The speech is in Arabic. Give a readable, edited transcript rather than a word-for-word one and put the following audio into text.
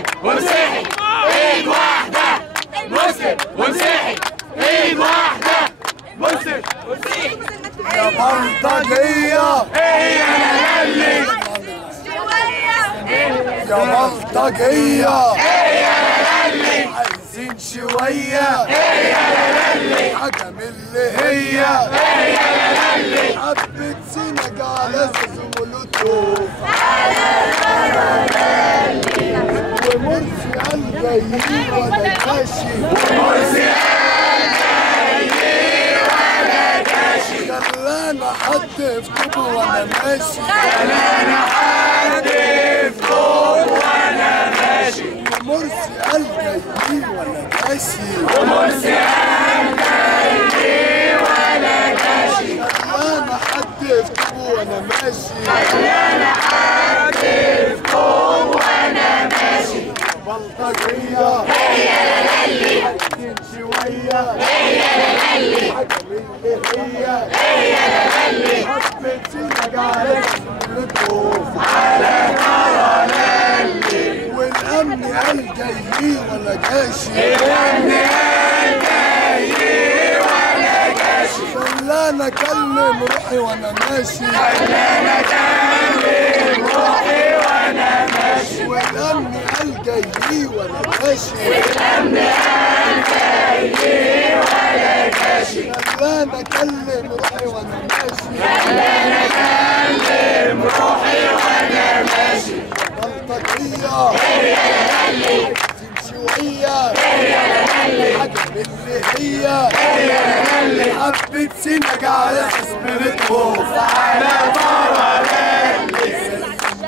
مسلم ومسيحي ايد واحدة. مسلم ومسيحي ايد واحدة. مسلم ومسيحي. يا بلطجية هي لالي يا بلطجية هي لالي عايزين شوية هي لالي حكم اللي هي لالي حبة سنج على زمولته ومرسي قال جايين ولا ماشي. ومرسي ولا جاشي. خلانا حد في طوبه وانا ماشي. خلانا حد في طوب وانا ماشي. ومرسي قال جايين ولا ماشي. ومرسي ولا جاشي. خلانا حد في طوبه وانا ماشي. خلانا حد في طوب وانا ماشي. بلطجية هي لالي عايزين شوية هي لالي حكم اللي هي لالي حبة سنج على زمولته على ترى لالي. والأمن قال جايين ولا جاشي. الأمن قال جاي ولا جاشي. خلانا أكلم روحي وأنا ماشي. خلانا أكلم روحي وأنا ماشي. والأمن قال جايين ولا جاشي. الأمن قال جاي ولا جاشي. خلانا أكلم روحي وأنا ماشي. خلانا أكلم روحي وأنا ماشي. بلطجية هي لالي عايزين شوية هي لالي حكم اللي هي لالي حبة سنج على زمولته على